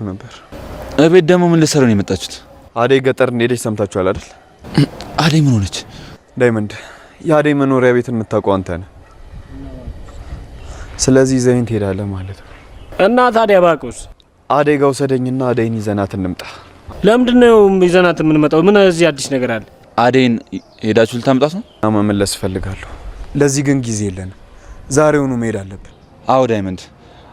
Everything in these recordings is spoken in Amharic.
እየጠበቅኳችሁ ነበር። እቤት ደግሞ ምን ልትሰሩ ነው የመጣችሁት? አደይ ገጠር እንደሄደች ሰምታችኋል አይደል? አደይ ምን ሆነች? ዳይመንድ የአደይ መኖሪያ ቤት የምታውቀው አንተ ነህ። ስለዚህ ዘይን ትሄዳለህ ማለት ነው። እና ታዲያ ባቁስ አደይ ጋር ወሰደኝና አደይን ይዘናት እንምጣ። ለምንድነው ይዘናት የምንመጣው? ምን እዚህ አዲስ ነገር አለ? አደይን ሄዳችሁ ልታምጣት ነው? መመለስ እፈልጋለሁ። ለዚህ ግን ጊዜ የለንም። ዛሬውኑ መሄድ አለብን። አዎ ዳይመንድ፣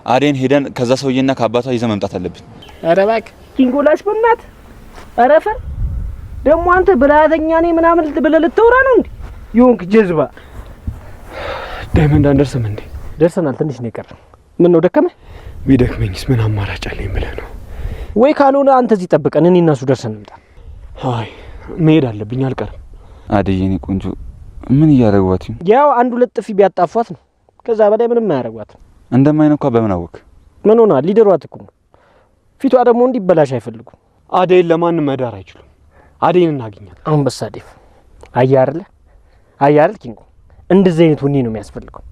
አደይን ሄደን ከዛ ሰውዬና ከአባቷ ይዘን መምጣት አለብን። ኧረ እባክህ ኪንጎላሽ በእናት አረፈር ደግሞ አንተ ብላተኛ ነኝ ምናምን ብለህ ልትወራ ነው እንዴ? ይሁንክ ጀዝባ። ዳይመንድ አንደርስም እንዴ? ደርሰናል። ትንሽ ነው የቀረው። ምን ነው ደከመ? ቢደክመኝስ ምን አማራጭ አለኝ ብለህ ነው? ወይ ካልሆነ አንተ እዚህ ጠብቀን እኔ እና እሱ ደርሰን እንምጣ። አይ መሄድ አለብኝ፣ አልቀርም። አደይ የኔ ቆንጆ ምን እያደረጓት ነው? ያው አንድ ሁለት ጥፊ ቢያጣፏት ነው። ከዛ በላይ ምንም አያደርጓት። እንደማይነኳ በምን አወቅ? ምን ሆና ሊደሯት እኮ ነው። ፊቷ ደግሞ እንዲበላሽ አይፈልጉም። አደይን ለማንም መዳር አይችሉም። አደይን እናገኛለን። አሁን በሳዴፍ አያርል ኪንጎ እንደዚህ አይነት ወኔ ነው የሚያስፈልገው።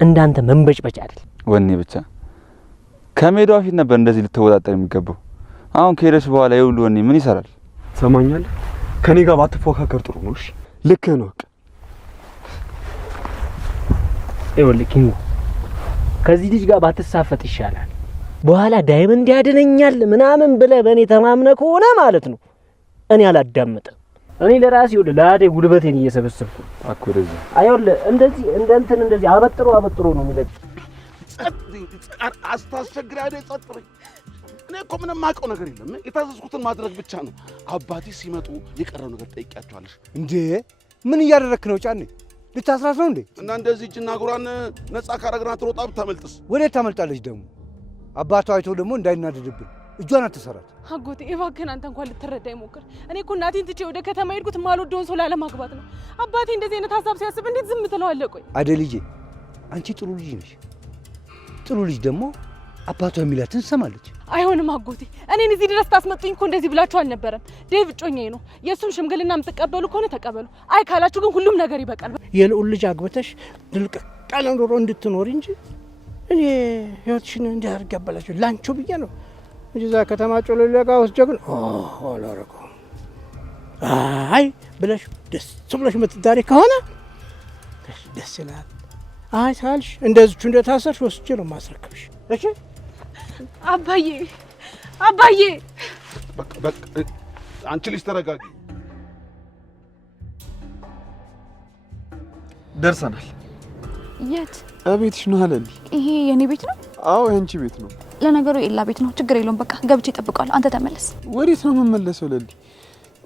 እንዳንተ መንበጭበጭ አይደል። ወኔ ብቻ ከሜዳው ፊት ነበር እንደዚህ ልትወጣጣ የሚገባው። አሁን ከሄደሽ በኋላ የሁሉ ወኔ ምን ይሰራል? ሰማኛለህ? ከኔ ጋር ባትፎካከር ጥሩ ነው። እሺ ልክ ነው። ይኸውልህ ኪንጎ ከዚህ ልጅ ጋር ባትሳፈጥ ይሻላል። በኋላ ዳይመንድ ያድነኛል ምናምን ብለህ በእኔ ተማምነህ ከሆነ ማለት ነው እኔ አላዳምጥም። እኔ ለራሴ ይኸውልህ ለአደይ ጉልበቴን እየሰበሰብኩ አኮደዚ አይወልህ እንደዚህ እንደዚህ አበጥሮ ነው የሚለኝ። አስታስቸግር አደይ ጸጥሪ። እኔ እኮ ምንም ማውቀው ነገር የለም። የታዘዝኩትን ማድረግ ብቻ ነው። አባቴ ሲመጡ የቀረው ነገር ጠይቂያቸዋለሽ። እንዴ ምን እያደረክ ነው? ጫኔ ልታስራት ነው እንዴ? እና እንደዚህ እጅና እግሯን ነፃ ካረግናት ሮጣ ብታመልጥስ? ወዴት ታመልጣለች ደግሞ? አባቷ አይቶ ደግሞ እንዳይናደድብን እጇን አትሰራት። አጎቴ እባክህን አንተ እንኳን ልትረዳኝ ሞክር። እኔ እኮ እናቴን ትቼ ወደ ከተማ ሄድኩት የማልወደውን ሰው ላለማግባት ነው። አባቴ እንደዚህ አይነት ሀሳብ ሲያስብ እንዴት ዝም ትለዋለህ? ቆይ አደይ ልጄ፣ አንቺ ጥሩ ልጅ ነሽ። ጥሩ ልጅ ደግሞ አባቷ የሚላትን ትሰማለች። አይሆንም አጎቴ፣ እኔን እዚህ ድረስ ታስመጡኝ እኮ እንደዚህ ብላችሁ አልነበረም። ዴቭ እጮኛዬ ነው። የእሱን ሽምግልና የምትቀበሉ ከሆነ ተቀበሉ። አይ ካላችሁ ግን ሁሉም ነገር ይበቃል። የልዑል ልጅ አግብተሽ ድልቅ ቃል ኑሮ እንድትኖሪ እንጂ እኔ ህይወትሽን እንዲህ አድርጌ አበላሽው ላንቺው ብዬ ነው እንጂ እዛ ከተማ ጮለለጋ ወስጄ ግን አላረገውም። አይ ብለሽ ደስ ብለሽ የምትዳሪ ከሆነ ደስ ይላል። አይ ሳልሽ እንደዚቹ እንደታሰርሽ ወስጄ ነው ማስረክብሽ። እሺ አባዬ በቃ አንቺ ልጅ ተረጋጊ። ደርሰናል። የት? እቤትሽ ነው አለልኝ። ይሄ የኔ ቤት ነው? አዎ የአንቺ ቤት ነው። ለነገሩ የላ ቤት ነው። ችግር የለውም። በቃ ገብቼ እጠብቀዋለሁ። አንተ ተመለስ። ወዴት ነው የምመለሰው? ለሊ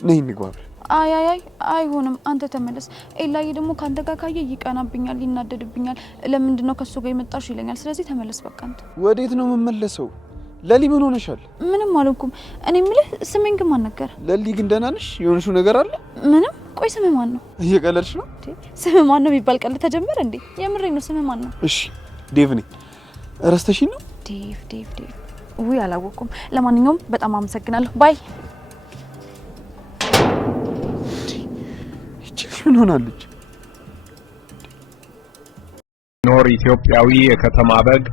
ነይ እንግባ። አይ አይሆንም። አንተ ተመለስ። ኤላዬ ደግሞ ካንተ ጋር ካየ ይቀናብኛል፣ ይናደድብኛል። ለምንድን ነው ከሱ ጋር የመጣሽ ይለኛል። ስለዚህ ተመለስ በቃ አንተ። ወዴት ነው የምመለሰው? ለሊ ምን ሆነሻል? ምንም አልኩም። እኔ የምልህ ስሜን ግን ማን ነገረ? ለሊ ግን ደህና ነሽ? የሆንሽው ነገር አለ? ምንም። ቆይ ስምህ ማን ነው? እየቀለድሽ ነው? ስምህ ማን ነው የሚባል ቀልድ ተጀመረ እንዴ? የምሬን ነው። ስምህ ማን ነው? እሺ ዴቭ ነኝ። ረስተሽኝ ነው? ዴቭ ውይ አላወኩም። ለማንኛውም በጣም አመሰግናለሁ። ባይ። ምን ሆናለች? ኖር ኢትዮጵያዊ የከተማ በግ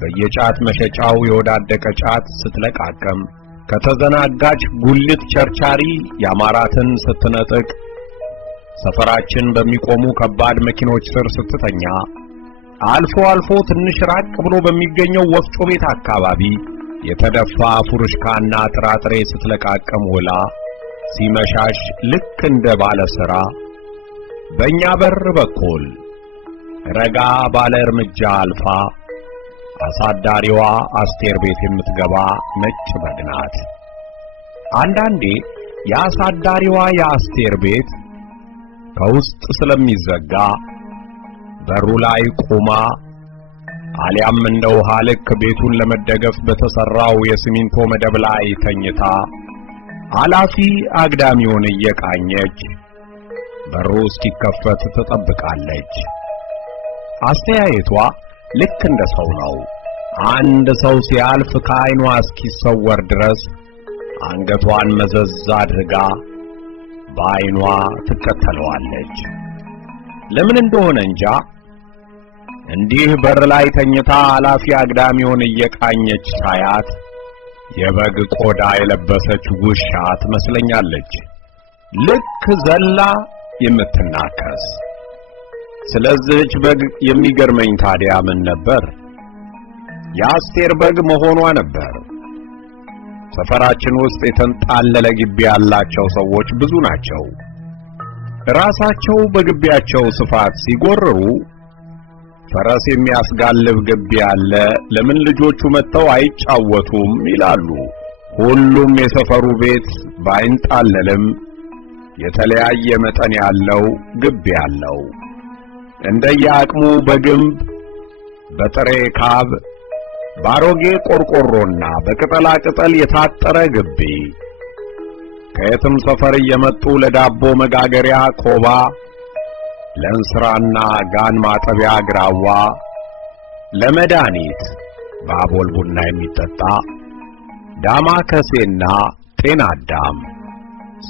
በየጫት መሸጫው የወዳደቀ ጫት ስትለቃቀም ከተዘናጋች ጉልት ቸርቻሪ ያማራትን ስትነጥቅ ሰፈራችን በሚቆሙ ከባድ መኪኖች ስር ስትተኛ አልፎ ትንሽ ራቅ ብሎ በሚገኘው ወፍጮ ቤት አካባቢ የተደፋ ፉርሽካና ጥራጥሬ ስትለቃቀም ውላ ሲመሻሽ ልክ እንደ ባለ ሥራ በእኛ በር በኩል ረጋ ባለ እርምጃ አልፋ አሳዳሪዋ አስቴር ቤት የምትገባ ነጭ በግ ናት። አንዳንዴ የአሳዳሪዋ የአስቴር ቤት ከውስጥ ስለሚዘጋ በሩ ላይ ቆማ አሊያም እንደ ውሃ ልክ ቤቱን ለመደገፍ በተሰራው የሲሚንቶ መደብ ላይ ተኝታ አላፊ አግዳሚውን እየቃኘች በሩ እስኪከፈት ትጠብቃለች። አስተያየቷ ልክ እንደ ሰው ነው። አንድ ሰው ሲያልፍ ከዓይኗ እስኪሰወር ድረስ አንገቷን መዘዝ አድርጋ በዓይኗ ትከተለዋለች። ለምን እንደሆነ እንጃ እንዲህ በር ላይ ተኝታ አላፊ አግዳሚውን እየቃኘች ሳያት የበግ ቆዳ የለበሰች ውሻ ትመስለኛለች፣ ልክ ዘላ የምትናከስ። ስለዚህች በግ የሚገርመኝ ታዲያ ምን ነበር? የአስቴር በግ መሆኗ ነበር። ሰፈራችን ውስጥ የተንጣለለ ግቢ ያላቸው ሰዎች ብዙ ናቸው። ራሳቸው በግቢያቸው ስፋት ሲጎርሩ ፈረስ የሚያስጋልብ ግቢ ያለ፣ ለምን ልጆቹ መጥተው አይጫወቱም ይላሉ። ሁሉም የሰፈሩ ቤት ባይንጣለልም የተለያየ መጠን ያለው ግቢ ያለው እንደየአቅሙ በግንብ፣ በጥሬ ካብ፣ ባሮጌ ቆርቆሮና በቅጠላ ቅጠል የታጠረ ግቢ፣ ከየትም ሰፈር እየመጡ ለዳቦ መጋገሪያ ኮባ፣ ለእንስራና ጋን ማጠቢያ ግራዋ፣ ለመድኃኒት በአቦል ቡና የሚጠጣ ዳማከሴና ጤና አዳም፣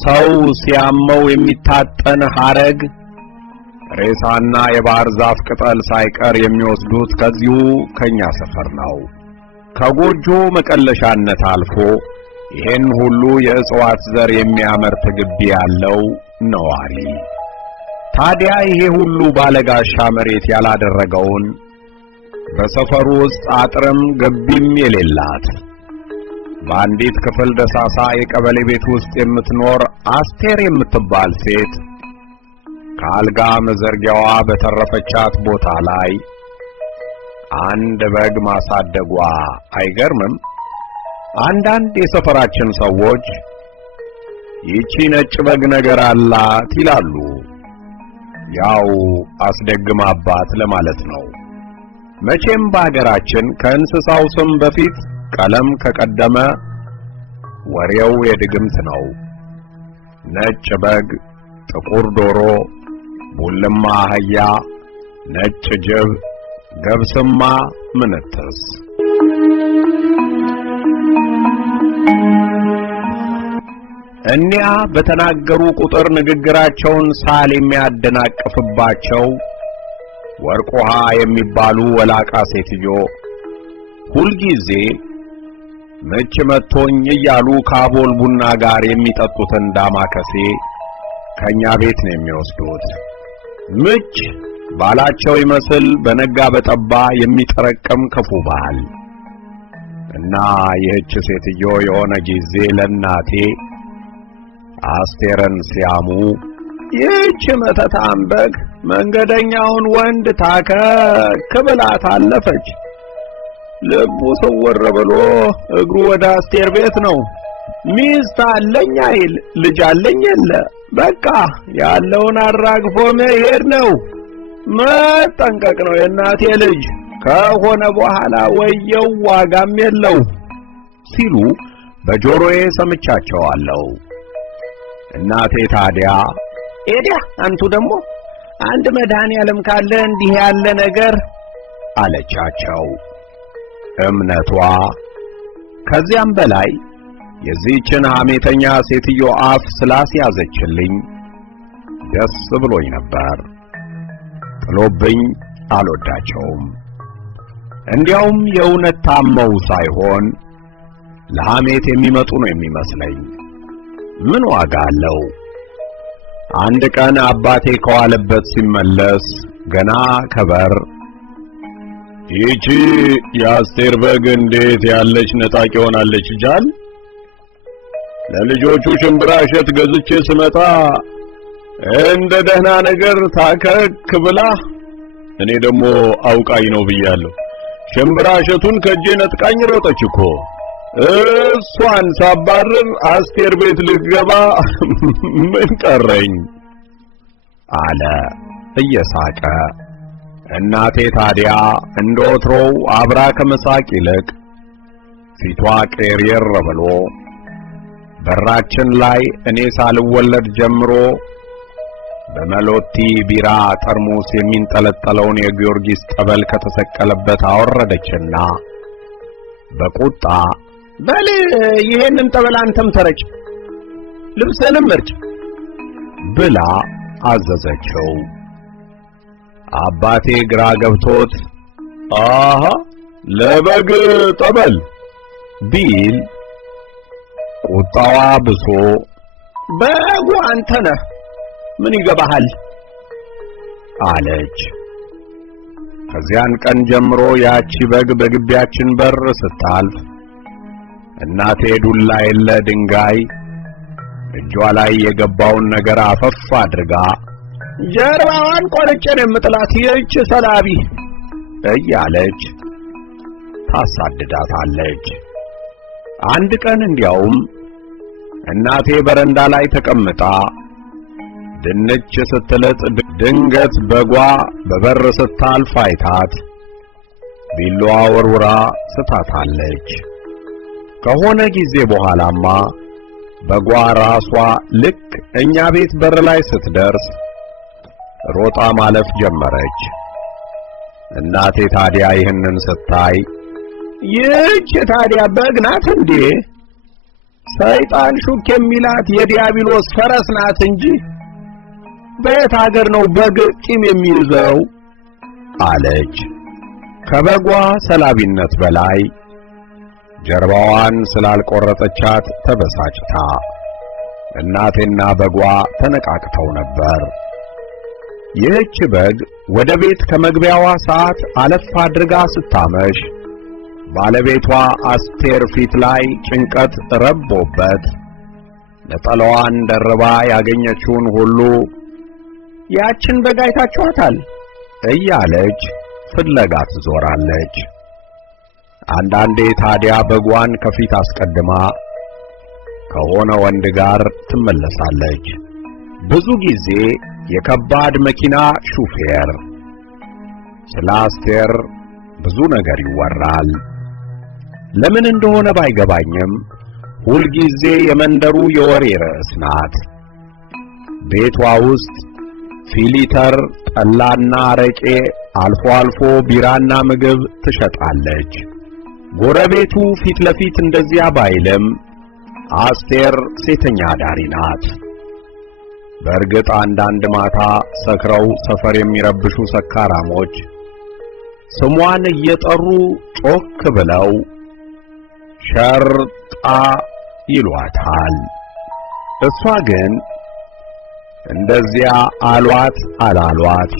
ሰው ሲያመው የሚታጠን ሐረግ፣ ሬሳና የባህር ዛፍ ቅጠል ሳይቀር የሚወስዱት ከዚሁ ከኛ ሰፈር ነው። ከጎጆ መቀለሻነት አልፎ ይሄን ሁሉ የእጽዋት ዘር የሚያመርት ግቢ ያለው ነዋሪ ታዲያ ይሄ ሁሉ ባለጋሻ መሬት ያላደረገውን በሰፈሩ ውስጥ አጥርም ግቢም የሌላት በአንዲት ክፍል ደሳሳ የቀበሌ ቤት ውስጥ የምትኖር አስቴር የምትባል ሴት ከአልጋ መዘርጊያዋ በተረፈቻት ቦታ ላይ አንድ በግ ማሳደጓ አይገርምም? አንዳንድ የሰፈራችን ሰዎች ይቺ ነጭ በግ ነገር አላት ይላሉ። ያው አስደግማባት ለማለት ነው። መቼም በአገራችን ከእንስሳው ስም በፊት ቀለም ከቀደመ ወሬው የድግምት ነው። ነጭ በግ፣ ጥቁር ዶሮ፣ ቡልማ አህያ፣ ነጭ ጅብ፣ ገብስማ ምንትስ። እኒያ በተናገሩ ቁጥር ንግግራቸውን ሳል የሚያደናቅፍባቸው ወርቅ ውሃ የሚባሉ ወላቃ ሴትዮ ሁልጊዜ ምች መቶኝ እያሉ ከአቦል ቡና ጋር የሚጠጡትን ዳማከሴ ከኛ ቤት ነው የሚወስዱት። ምች ባላቸው ይመስል በነጋ በጠባ የሚጠረቀም ክፉ ባህል እና ይህች ሴትዮ የሆነ ጊዜ ለእናቴ አስቴርን ሲያሙ ይህች መተታም በግ መንገደኛውን ወንድ ታከክ ብላ ታለፈች። ልቡ ስውር ብሎ እግሩ ወደ አስቴር ቤት ነው። ሚስት አለኝ አይል፣ ልጅ አለኝ የለ፣ በቃ ያለውን አራግፎ መሄድ ነው። መጠንቀቅ ነው የእናቴ ልጅ፣ ከሆነ በኋላ ወየው ዋጋም የለው ሲሉ በጆሮዬ ሰምቻቸዋለሁ። እናቴ ታዲያ ኤዲያ አንቱ ደግሞ አንድ መድኃኒዓለም ካለ እንዲህ ያለ ነገር አለቻቸው። እምነቷ ከዚያም በላይ የዚህችን ሐሜተኛ ሴትዮ አፍ ስላስያዘችልኝ ደስ ብሎኝ ነበር። ጥሎብኝ አልወዳቸውም። እንዲያውም የእውነት ታመው ሳይሆን ለሐሜት የሚመጡ ነው የሚመስለኝ። ምን ዋጋ አለው? አንድ ቀን አባቴ ከዋለበት ሲመለስ ገና ከበር ይቺ የአስቴር በግ እንዴት ያለች ነጣቂ ሆናለች ጃል፣ ለልጆቹ ሽምብራ እሸት ገዝቼ ስመጣ እንደ ደህና ነገር ታከክ ብላ፣ እኔ ደግሞ አውቃኝ ነው ብያለሁ። ሽምብራ እሸቱን ከጄ ነጥቃኝ ሮጠች እኮ። እሷን ሳባርር አስቴር ቤት ልገባ ምን ቀረኝ አለ እየሳቀ። እናቴ ታዲያ እንደ ወትሮው አብራ ከመሳቅ ይልቅ ፊቷ ቀየር ብሎ በራችን ላይ እኔ ሳልወለድ ጀምሮ በመሎቲ ቢራ ጠርሙስ የሚንጠለጠለውን የጊዮርጊስ ጠበል ከተሰቀለበት አወረደችና በቁጣ በል ይሄንን ጠበል አንተም ተረጭ፣ ልብስንም እርጭ ብላ አዘዘችው። አባቴ ግራ ገብቶት አሃ ለበግ ጠበል ቢል ቁጣዋ ብሶ በጉ አንተ ነህ ምን ይገባሃል አለች። ከዚያን ቀን ጀምሮ ያቺ በግ በግቢያችን በር ስታልፍ እናቴ ዱላ የለ ድንጋይ እጇ ላይ የገባውን ነገር አፈፍ አድርጋ ጀርባዋን ቆርጬ ነው የምጥላት ይህች ሰላቢ እያለች ታሳድዳታለች። አንድ ቀን እንዲያውም እናቴ በረንዳ ላይ ተቀምጣ ድንች ስትልጥ ድንገት በጓ በበር ስታልፍ አይታት ቢላዋ ወርውራ ስታታለች። ከሆነ ጊዜ በኋላማ በጓ ራሷ ልክ እኛ ቤት በር ላይ ስትደርስ ሮጣ ማለፍ ጀመረች። እናቴ ታዲያ ይህንን ስታይ ይህች ታዲያ በግ ናት እንዴ? ሰይጣን ሹክ የሚላት የዲያብሎስ ፈረስ ናት እንጂ በየት ሀገር ነው በግ ቂም የሚይዘው አለች። ከበጓ ሰላቢነት በላይ ጀርባዋን ስላልቆረጠቻት ተበሳጭታ እናቴና በጓ ተነቃቅተው ነበር። ይህች በግ ወደ ቤት ከመግቢያዋ ሰዓት አለፍ አድርጋ ስታመሽ ባለቤቷ አስቴር ፊት ላይ ጭንቀት ረቦበት ነጠላዋን ደርባ ያገኘችውን ሁሉ ያችን በግ አይታችኋታል እያለች ፍለጋ ትዞራለች። አንዳንዴ ታዲያ በጓን ከፊት አስቀድማ ከሆነ ወንድ ጋር ትመለሳለች። ብዙ ጊዜ የከባድ መኪና ሹፌር። ስለ አስቴር ብዙ ነገር ይወራል። ለምን እንደሆነ ባይገባኝም ሁልጊዜ የመንደሩ የወሬ ርዕስ ናት። ቤቷ ውስጥ ፊሊተር ጠላና አረቄ፣ አልፎ አልፎ ቢራና ምግብ ትሸጣለች። ጎረቤቱ ፊት ለፊት እንደዚያ ባይልም አስቴር ሴተኛ አዳሪ ናት። በእርግጥ አንዳንድ ማታ ሰክረው ሰፈር የሚረብሹ ሰካራሞች ስሟን እየጠሩ ጮክ ብለው ሸርጣ ይሏታል። እሷ ግን እንደዚያ አሏት አላሏት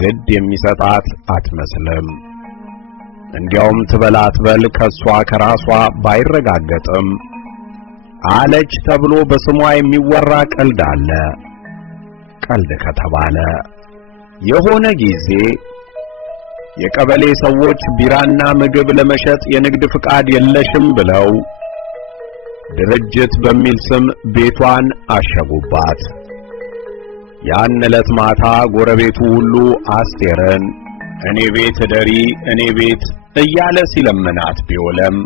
ግድ የሚሰጣት አትመስልም። እንዲያውም ትበላትበል ከሷ ከራሷ ባይረጋገጥም አለች ተብሎ በስሟ የሚወራ ቀልድ አለ። ቀልድ ከተባለ የሆነ ጊዜ የቀበሌ ሰዎች ቢራና ምግብ ለመሸጥ የንግድ ፍቃድ የለሽም ብለው ድርጅት በሚል ስም ቤቷን አሸጉባት። ያን ዕለት ማታ ጎረቤቱ ሁሉ አስቴርን እኔ ቤት እደሪ እኔ ቤት እያለ ሲለምናት ቢውልም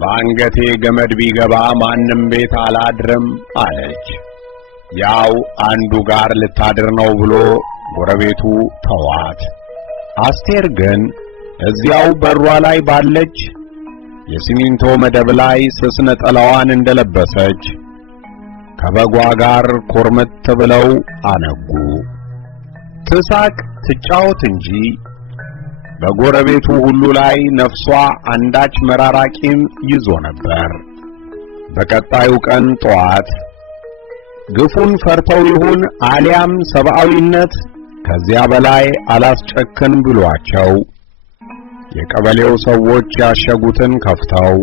በአንገቴ ገመድ ቢገባ ማንም ቤት አላድርም አለች። ያው አንዱ ጋር ልታድር ነው ብሎ ጎረቤቱ ተዋት። አስቴር ግን እዚያው በሯ ላይ ባለች የሲሚንቶ መደብ ላይ ስስ ነጠላዋን እንደለበሰች ከበጓ ጋር ኮርመት ብለው አነጉ። ትሳቅ ትጫወት እንጂ በጎረቤቱ ሁሉ ላይ ነፍሷ አንዳች መራራቂም ይዞ ነበር። በቀጣዩ ቀን ጠዋት ግፉን ፈርተው ይሁን አሊያም ሰብአዊነት ከዚያ በላይ አላስጨክን ብሏቸው የቀበሌው ሰዎች ያሸጉትን ከፍተው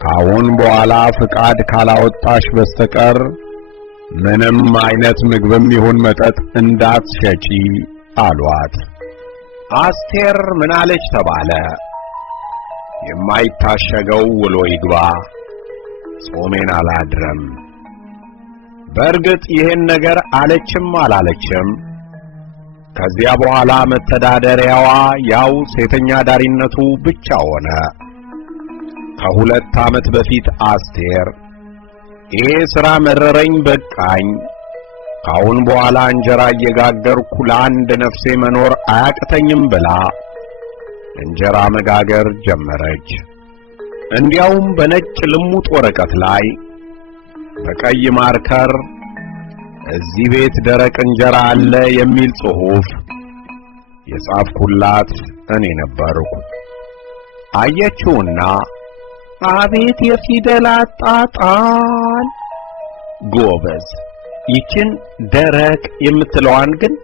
ካሁን በኋላ ፍቃድ ካላወጣሽ በስተቀር ምንም አይነት ምግብም ይሁን መጠጥ እንዳትሸጪ አሏት። አስቴር ምን አለች ተባለ? የማይታሸገው ውሎ ይግባ፣ ጾሜን አላድረም። በእርግጥ ይህን ነገር አለችም አላለችም ከዚያ በኋላ መተዳደሪያዋ ያው ሴተኛ ዳሪነቱ ብቻ ሆነ። ከሁለት ዓመት በፊት አስቴር ይሄ ሥራ መረረኝ በቃኝ፣ ካሁን በኋላ እንጀራ እየጋገርኩ ለአንድ ነፍሴ መኖር አያቅተኝም ብላ እንጀራ መጋገር ጀመረች። እንዲያውም በነጭ ልሙጥ ወረቀት ላይ በቀይ ማርከር እዚህ ቤት ደረቅ እንጀራ አለ የሚል ጽሑፍ የጻፍኩላት እኔ ነበርኩ። አየችውና አቤት የፊደል አጣጣል! ጎበዝ! ይችን ደረቅ የምትለዋን ግን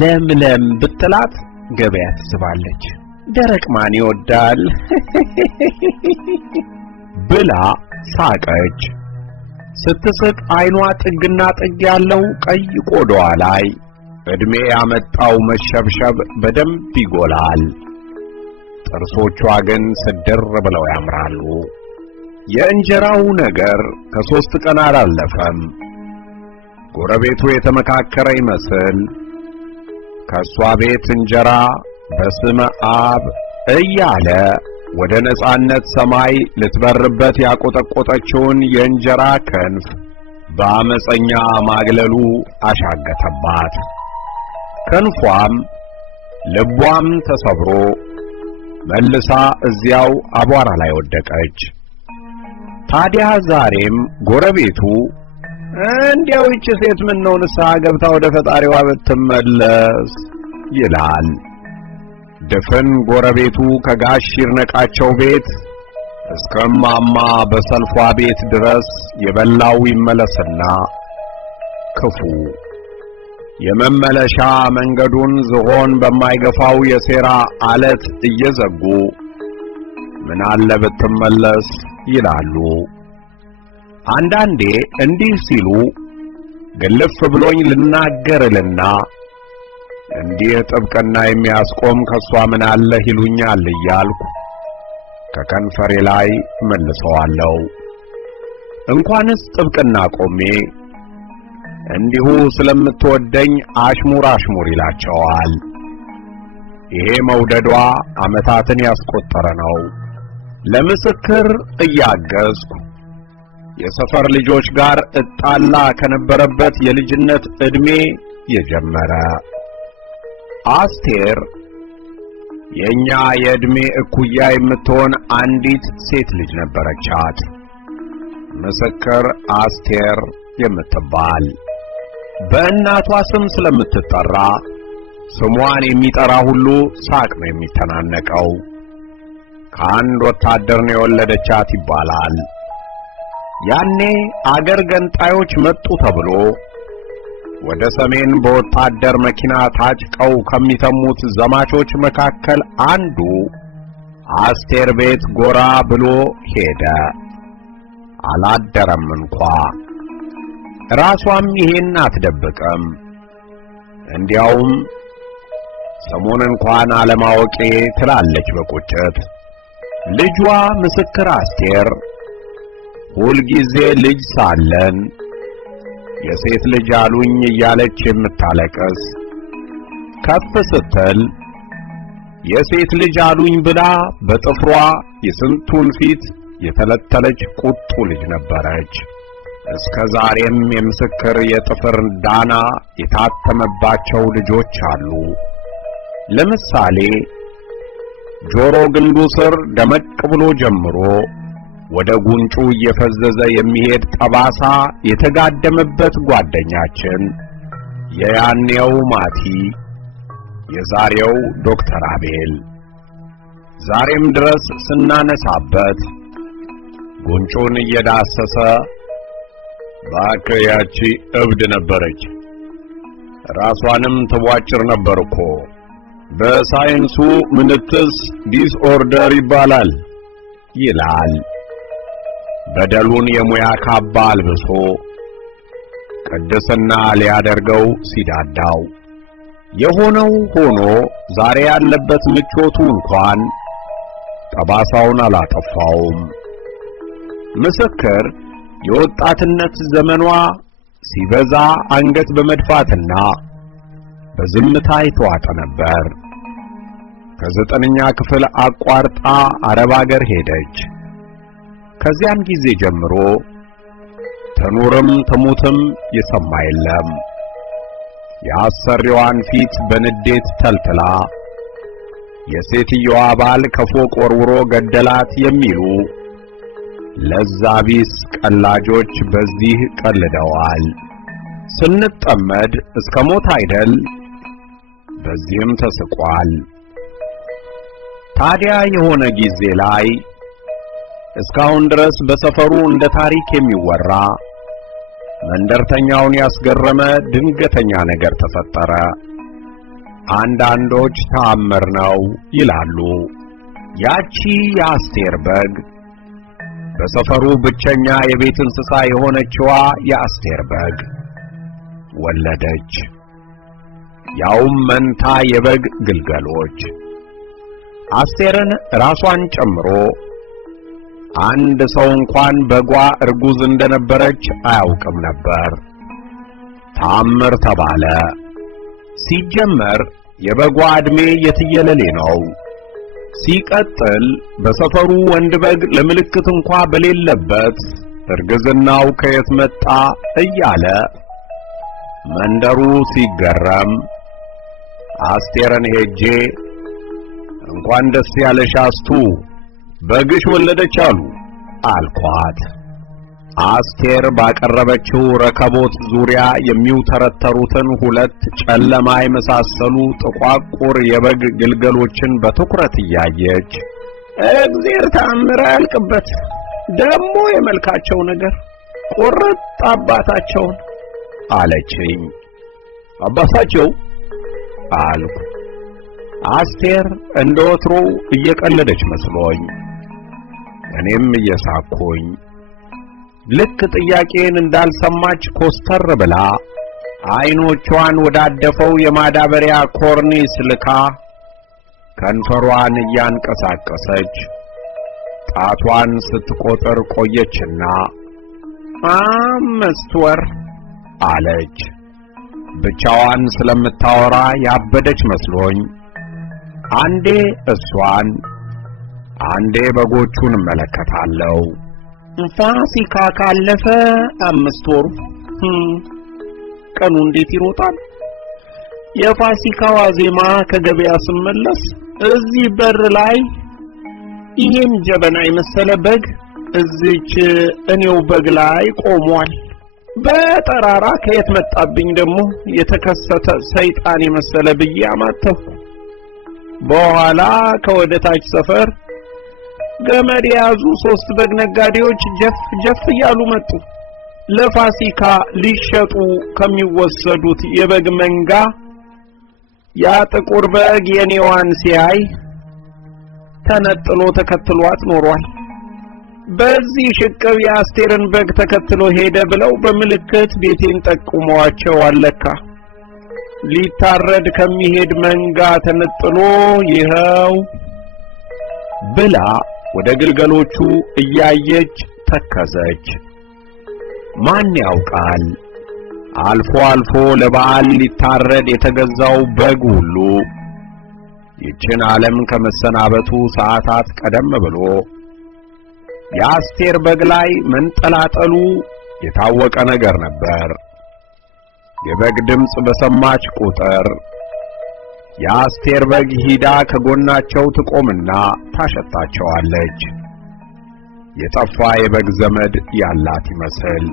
ለምለም ብትላት ገበያ ትስባለች። ደረቅ ማን ይወዳል? ብላ ሳቀች። ስትስቅ አይኗ ጥግና ጥግ ያለው ቀይ ቆዳዋ ላይ እድሜ ያመጣው መሸብሸብ በደንብ ይጎላል። ጥርሶቿ ግን ስድር ብለው ያምራሉ። የእንጀራው ነገር ከ3 ቀን አላለፈም። ጎረቤቱ የተመካከረ ይመስል ከሷ ቤት እንጀራ በስመ አብ እያለ ወደ ነጻነት ሰማይ ልትበርበት ያቆጠቆጠችውን የእንጀራ ክንፍ በአመፀኛ ማግለሉ አሻገተባት። ክንፏም ልቧም ተሰብሮ መልሳ እዚያው አቧራ ላይ ወደቀች። ታዲያ ዛሬም ጎረቤቱ እንዲያው ይህች ሴት ምን ነው ንስሐ ገብታ ወደ ፈጣሪዋ ብትመለስ ይላል። ድፍን ጎረቤቱ ከጋሽ ይርነቃቸው ቤት እስከ እማማ በሰልፏ ቤት ድረስ የበላው ይመለስና ክፉ የመመለሻ መንገዱን ዝሆን በማይገፋው የሴራ አለት እየዘጉ ምን አለ ብትመለስ ይላሉ። አንዳንዴ እንዲህ ሲሉ ግልፍ ብሎኝ ልናገርልና እንዲህ ጥብቅና የሚያስቆም ከሷ ምን አለ ይሉኛል እያልኩ ከከንፈሬ ላይ መልሰዋለሁ። እንኳንስ ጥብቅና ቆሜ እንዲሁ ስለምትወደኝ አሽሙር አሽሙር ይላቸዋል። ይሄ መውደዷ ዓመታትን ያስቆጠረ ነው። ለምስክር እያገዝኩ የሰፈር ልጆች ጋር እጣላ ከነበረበት የልጅነት ዕድሜ የጀመረ። አስቴር የኛ የዕድሜ እኩያ የምትሆን አንዲት ሴት ልጅ ነበረቻት። ምስክር አስቴር የምትባል በእናቷ ስም ስለምትጠራ ስሟን የሚጠራ ሁሉ ሳቅ ነው የሚተናነቀው። ከአንድ ወታደር ነው የወለደቻት ይባላል። ያኔ አገር ገንጣዮች መጡ ተብሎ ወደ ሰሜን በወታደር መኪና ታጭቀው ከሚተሙት ዘማቾች መካከል አንዱ አስቴር ቤት ጎራ ብሎ ሄደ። አላደረም እንኳ። ራሷም ይሄን አትደብቅም። እንዲያውም ሰሞን እንኳን አለማወቄ ትላለች በቁጭት። ልጇ ምስክር አስቴር ሁልጊዜ ልጅ ሳለን የሴት ልጅ አሉኝ እያለች የምታለቅስ፣ ከፍ ስትል የሴት ልጅ አሉኝ ብላ በጥፍሯ የስንቱን ፊት የተለተለች ቁጡ ልጅ ነበረች። እስከ ዛሬም የምስክር የጥፍር ዳና የታተመባቸው ልጆች አሉ። ለምሳሌ ጆሮ ግንዱ ስር ደመቅ ብሎ ጀምሮ ወደ ጉንጩ እየፈዘዘ የሚሄድ ጠባሳ የተጋደመበት ጓደኛችን የያኔው ማቲ፣ የዛሬው ዶክተር አቤል ዛሬም ድረስ ስናነሳበት ጉንጩን እየዳሰሰ እባክህ ያቺ እብድ ነበረች፣ ራሷንም ትቧጭር ነበር እኮ፣ በሳይንሱ ምንትስ ዲስኦርደር ይባላል ይላል። በደሉን የሙያ ካባ አልብሶ ቅድስና ሊያደርገው ሲዳዳው የሆነው ሆኖ ዛሬ ያለበት ምቾቱ እንኳን ጠባሳውን አላጠፋውም። ምስክር የወጣትነት ዘመኗ ሲበዛ አንገት በመድፋትና በዝምታ የተዋጠ ነበር። ከ9ኛ ክፍል አቋርጣ አረብ አገር ሄደች። ከዚያም ጊዜ ጀምሮ ተኑርም ተሙትም የሰማ የለም። የአሰሪዋን ፊት በንዴት ተልትላ የሴትየዋ ባል ከፎቅ ወርውሮ ገደላት የሚሉ ለዛቢስ ቀላጆች በዚህ ቀልደዋል። ስንጠመድ እስከ ሞት አይደል? በዚህም ተስቋል። ታዲያ የሆነ ጊዜ ላይ እስካሁን ድረስ በሰፈሩ እንደ ታሪክ የሚወራ መንደርተኛውን ያስገረመ ድንገተኛ ነገር ተፈጠረ። አንዳንዶች ተአምር ነው ይላሉ። ያቺ የአስቴር በግ በሰፈሩ ብቸኛ የቤት እንስሳ የሆነችዋ የአስቴር በግ ወለደች። ያውም መንታ የበግ ግልገሎች። አስቴርን ራሷን ጨምሮ አንድ ሰው እንኳን በጓ እርጉዝ እንደነበረች አያውቅም ነበር። ተአምር ተባለ። ሲጀመር የበጓ ዕድሜ የትየለሌ ነው። ሲቀጥል በሰፈሩ ወንድ በግ ለምልክት እንኳ በሌለበት እርግዝናው ከየት መጣ እያለ መንደሩ ሲገረም አስቴርን ሄጄ እንኳን ደስ ያለሽ አስቱ በግሽ ወለደች አሉ አልኳት። አስቴር ባቀረበችው ረከቦት ዙሪያ የሚውተረተሩትን ሁለት ጨለማ የመሳሰሉ ጥቋቁር የበግ ግልገሎችን በትኩረት እያየች እግዚአብሔር ተአምር ያልቅበት ደሞ የመልካቸው ነገር ቁርጥ አባታቸውን አለችኝ። አባታቸው አልኩ። አስቴር እንደወትሮው እየቀለደች መስሎኝ እኔም እየሳኩኝ ልክ ጥያቄን እንዳልሰማች ኮስተር ብላ አይኖቿን ወዳደፈው የማዳበሪያ ኮርኒስ ልካ ከንፈሯን እያንቀሳቀሰች ጣቷን ስትቆጥር ቆየችና 5 ወር አለች። ብቻዋን ስለምታወራ ያበደች መስሎኝ አንዴ እሷን አንዴ በጎቹን እመለከታለሁ። ፋሲካ ካለፈ 5 ወሩ ቀኑ እንዴት ይሮጣል። የፋሲካው ዋዜማ ከገበያ ስመለስ እዚህ በር ላይ ይሄን ጀበና የመሰለ በግ እዚች እኔው በግ ላይ ቆሟል። በጠራራ ከየት መጣብኝ ደግሞ የተከሰተ ሰይጣን የመሰለ ብዬ አማተብኩ። በኋላ ከወደታች ሰፈር ገመድ የያዙ 3 በግ ነጋዴዎች ጀፍ እያሉ መጡ። ለፋሲካ ሊሸጡ ከሚወሰዱት የበግ መንጋ ያ ጥቁር በግ የኔዋን ሲያይ ተነጥሎ ተከትሏት ኖሯል። በዚህ ሽቅብ የአስቴርን በግ ተከትሎ ሄደ ብለው በምልክት ቤቴን ጠቁመዋቸው አለካ ሊታረድ ከሚሄድ መንጋ ተነጥሎ ይኸው ብላ ወደ ግልገሎቹ እያየች ተከዘች። ማን ያውቃል አልፎ አልፎ ለበዓል ሊታረድ የተገዛው በግ ሁሉ ይችን ዓለም ከመሰናበቱ ሰዓታት ቀደም ብሎ የአስቴር በግ ላይ መንጠላጠሉ የታወቀ ነገር ነበር። የበግ ድምፅ በሰማች ቁጥር የአስቴር በግ ሂዳ ከጎናቸው ትቆምና ታሸታቸዋለች። የጠፋ የበግ ዘመድ ያላት ይመስል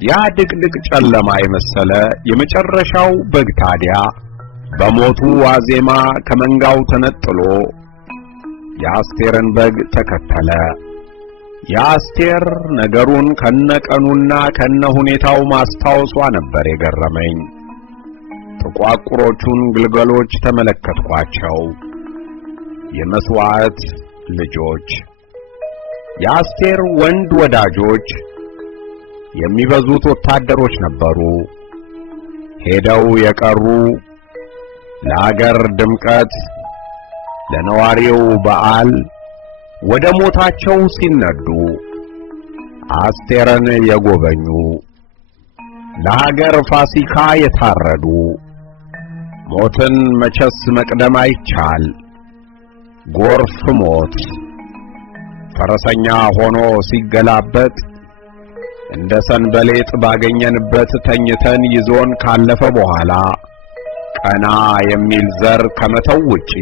ያ ድቅድቅ ጨለማ የመሰለ የመጨረሻው በግ ታዲያ በሞቱ ዋዜማ ከመንጋው ተነጥሎ የአስቴርን በግ ተከተለ። የአስቴር ነገሩን ከነቀኑና ከነሁኔታው ማስታወሷ ነበር የገረመኝ። ጥቋቁሮቹን ግልገሎች ተመለከትኳቸው። የመስዋዕት ልጆች፣ የአስቴር ወንድ ወዳጆች፣ የሚበዙት ወታደሮች ነበሩ። ሄደው የቀሩ ለአገር ድምቀት ለነዋሪው በዓል ወደ ሞታቸው ሲነዱ አስቴርን የጎበኙ ለሀገር ፋሲካ የታረዱ ሞትን መቸስ መቅደም አይቻል ጎርፍ ሞት ፈረሰኛ ሆኖ ሲገላበጥ እንደ ሰንበሌጥ ባገኘንበት ተኝተን ይዞን ካለፈ በኋላ ቀና የሚል ዘር ከመተው ውጪ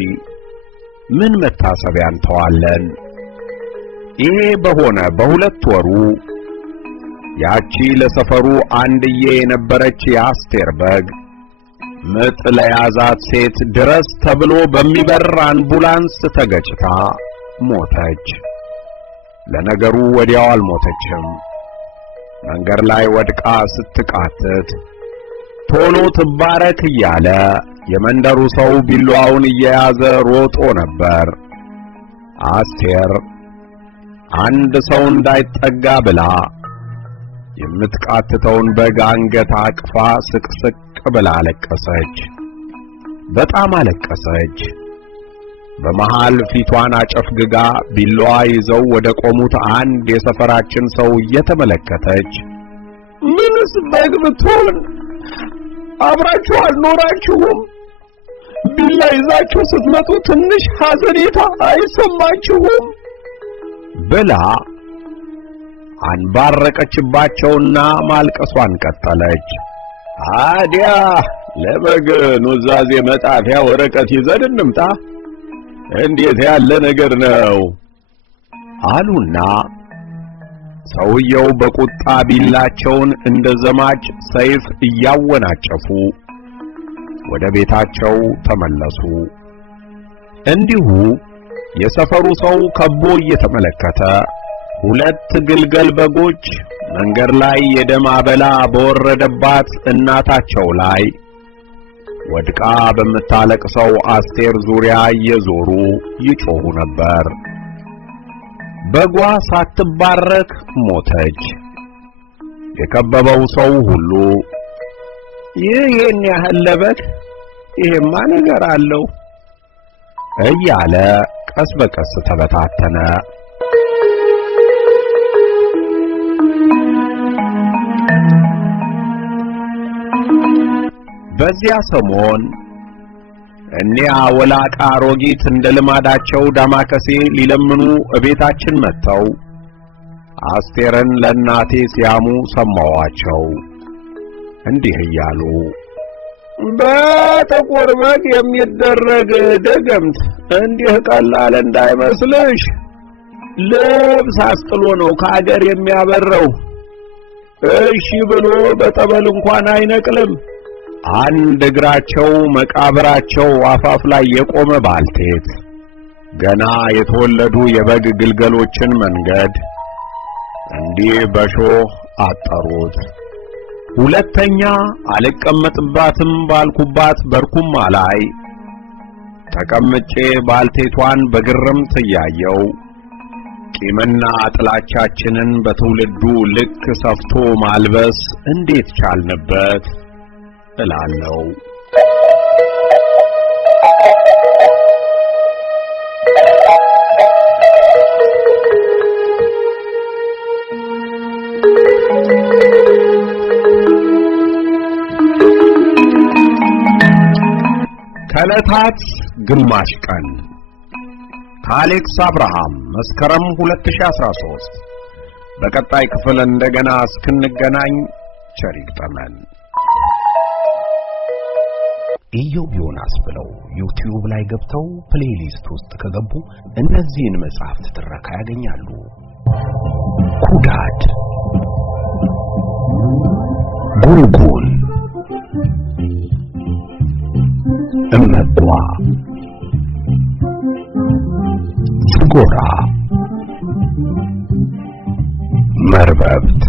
ምን መታሰቢያ እንተዋለን? ይሄ በሆነ በ2 ወሩ ያቺ ለሰፈሩ አንድዬ የነበረች የአስቴር በግ ምጥ ለያዛት ሴት ድረስ ተብሎ በሚበር አምቡላንስ ተገጭታ ሞተች። ለነገሩ ወዲያው አልሞተችም። መንገድ ላይ ወድቃ ስትቃትት ቶሎ ትባረክ እያለ የመንደሩ ሰው ቢላዋውን እየያዘ ሮጦ ነበር። አስቴር አንድ ሰው እንዳይጠጋ ብላ የምትቃትተውን በግ አንገት አቅፋ ስቅስቅ ብላ አለቀሰች። በጣም አለቀሰች። በመሃል ፊቷን አጨፍግጋ ቢላዋ ይዘው ወደ ቆሙት አንድ የሰፈራችን ሰው እየተመለከተች ምንስ በግ ብትሆን አብራችሁ አልኖራችሁም? ቢላ ይዛችሁ ስትመጡ ትንሽ ሐዘኔታ አይሰማችሁም? ብላ አንባረቀችባቸውና ማልቀሷን ቀጠለች። አዲያ ለበግ ኑዛዜ መጻፊያ ወረቀት ይዘን እንምጣ? እንዴት ያለ ነገር ነው አሉና ሰውየው በቁጣ ቢላቸውን እንደ ዘማች ሰይፍ እያወናጨፉ ወደ ቤታቸው ተመለሱ። እንዲሁ የሰፈሩ ሰው ከቦ እየተመለከተ ሁለት ግልገል በጎች መንገድ ላይ የደም አበላ በወረደባት እናታቸው ላይ ወድቃ በምታለቅሰው አስቴር ዙሪያ እየዞሩ ይጮሁ ነበር። በጓ ሳትባረክ ሞተች። የከበበው ሰው ሁሉ ይህን ያህል ለበግ ይሄማ ነገር አለው እያለ ቀስ በቀስ ተበታተነ። በዚያ ሰሞን እኒያ ወላቃ አሮጊት እንደ ልማዳቸው ዳማከሴ ሊለምኑ እቤታችን መጥተው አስቴርን ለእናቴ ሲያሙ ሰማዋቸው። እንዲህ እያሉ በጥቁር በግ የሚደረግ ድግምት እንዲህ ቀላል እንዳይመስልሽ፣ ልብስ አስጥሎ ነው ከአገር የሚያበረው። እሺ ብሎ በጠበል እንኳን አይነቅልም። አንድ እግራቸው መቃብራቸው አፋፍ ላይ የቆመ ባልቴት ገና የተወለዱ የበግ ግልገሎችን መንገድ እንዲህ በሾህ አጠሩት። ሁለተኛ አልቀመጥባትም ባልኩባት በርኩማ ላይ ተቀምጬ ባልቴቷን በግርምት እያየው ቂምና ጥላቻችንን በትውልዱ ልክ ሰፍቶ ማልበስ እንዴት ቻልንበት እላለሁ። ከዕለታት ግማሽ ቀን ከአሌክስ አብርሃም መስከረም 2013። በቀጣይ ክፍል እንደገና እስክንገናኝ ቸር ይግጠመን። ኢዮብ ዮናስ ብለው ዩቲዩብ ላይ ገብተው ፕሌሊስት ውስጥ ከገቡ እነዚህን መጽሐፍት ትረካ ያገኛሉ። ኩዳድ፣ ጉልጉል፣ እመጓ፣ ዝጎራ፣ መርበብት፣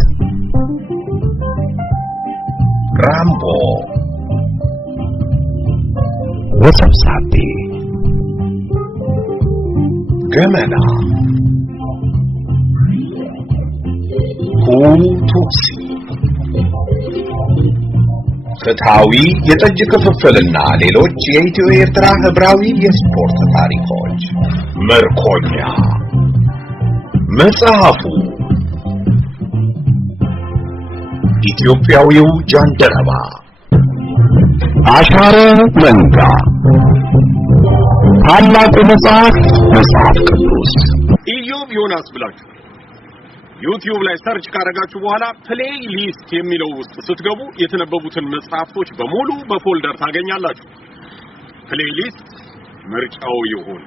ራምቦ፣ ወሰብሳቤ፣ ገመና፣ ሁቱሲ፣ ፍትሃዊ የጠጅ ክፍፍልና ሌሎች የኢትዮ ኤርትራ ህብራዊ የስፖርት ታሪኮች። ምርኮኛ መጽሐፉ ኢትዮጵያዊው ጃንደረባ አሻረ መንጋ ታላቁ መጽሐፍ ቅዱስ። ኢዮብ ዮናስ ብላችሁ ዩቲዩብ ላይ ሰርች ካደረጋችሁ በኋላ ፕሌይ ሊስት የሚለው ውስጥ ስትገቡ የተነበቡትን መጽሐፍቶች በሙሉ በፎልደር ታገኛላችሁ። ፕሌይ ሊስት ምርጫው ይሁን።